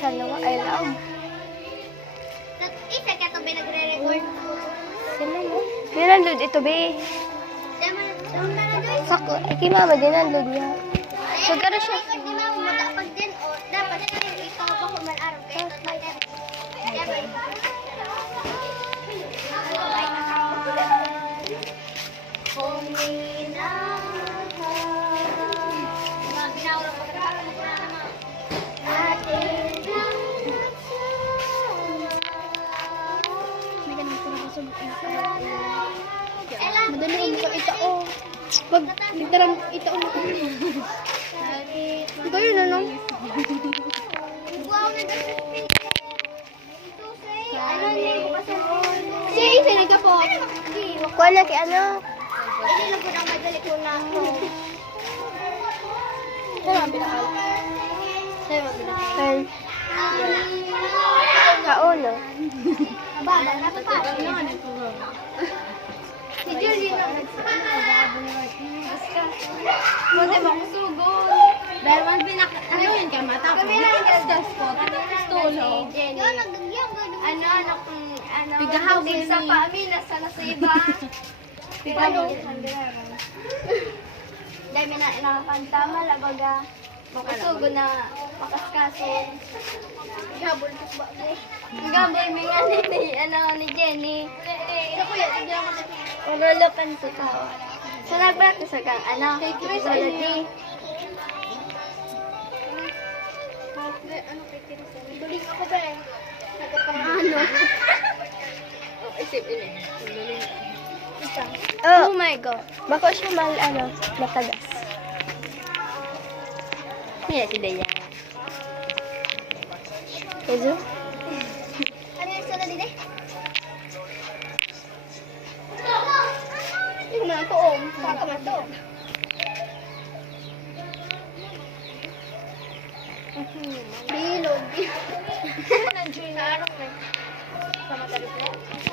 Isa lang I love. Isa ka to ba nagre-record? Sila mo. Dinandod ito, be. Sako. Kay mama, dinandod niya. So, gano'n siya. Di mama, dapat din o dapat din ikaw pa kumalaraw kaya Madali ang muka itao. Pag nagdarang itao mo. Ito yun, ano? Si isa ka po. Kuha na kay ano? Hindi lang po nang madali ko na ako. Saan ang pinakal? Saan? Kauno. Baba, napapasok. Si Julie na Pwede ba kung sugod? Dahil man pinakaluin ka matapos. Kami lang Discuss po. Tulo. Ano, Pigahawin sa ni- pami, nasa sa iba. Pigahawin. Dahil may nakapantama, labaga. Makasugo na makaskaso. Gabol ko ba? Gabol may nga ni Jenny. Sa kuya, tignan mo sa Ululukan sa tao. So, nagpractice kang psychology. Ano kay Kirsten? Duling ako ba eh? Nagpapangano. Isip ini. Oh my God. Bako siya matagas. Iya, si Daya. Ezo? Ano yung sunod dito? Yung mga toong. Saka mga toong. Bilog. Nandiyo na anong na. Sa matalit na.